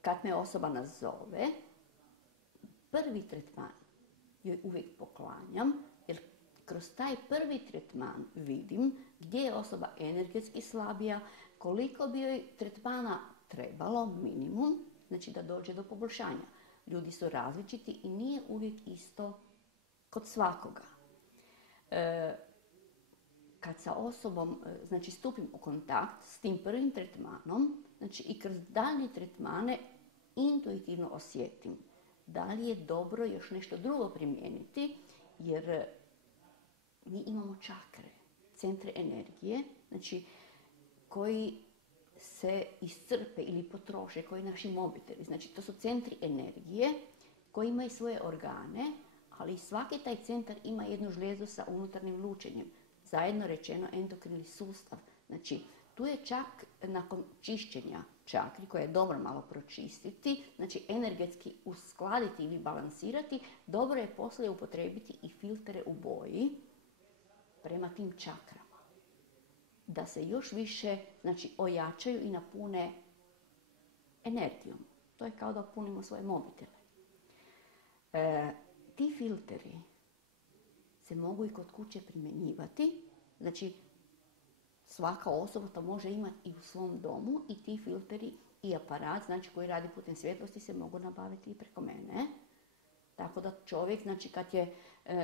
Kad me osoba nazove, prvi tretman joj uvijek poklanjam, jer kroz taj prvi tretman vidim gdje je osoba energetski slabija, koliko bi joj tretmana trebalo, minimum, znači da dođe do poboljšanja. Ljudi su različiti i nije uvijek isto kod svakoga. Kad sa osobom, znači stupim u kontakt s tim prvim tretmanom, znači i kroz daljnje tretmane intuitivno osjetim da li je dobro još nešto drugo primijeniti, jer mi imamo čakre, centre energije, znači koji se iscrpe ili potroše, koji naši mobiteli. Znači to su centri energije koji imaju svoje organe, ali svaki taj centar ima jednu žlijezdu sa unutarnjim lučenjem. Zajedno rečeno endokrini sustav. Znači tu je čak nakon čišćenja čakri, koje je dobro malo pročistiti, znači energetski uskladiti ili balansirati, dobro je poslije upotrijebiti i filtere u boji prema tim čakrama. Da se još više, znači, ojačaju i napune energijom. To je kao da punimo svoje mobitele. Ti filteri se mogu i kod kuće primjenjivati, znači svaka osoba to može imati i u svom domu i ti filteri i aparat, znači koji radi putem svjetlosti, se mogu nabaviti i preko mene. Tako da čovjek, znači kad je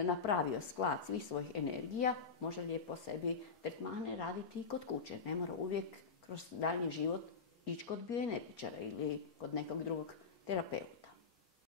napravio sklad svih svojih energija, može lijepo sebi tretmane raditi i kod kuće. Ne mora uvijek kroz daljnji život ići kod bioenergičara ili kod nekog drugog terapeuta.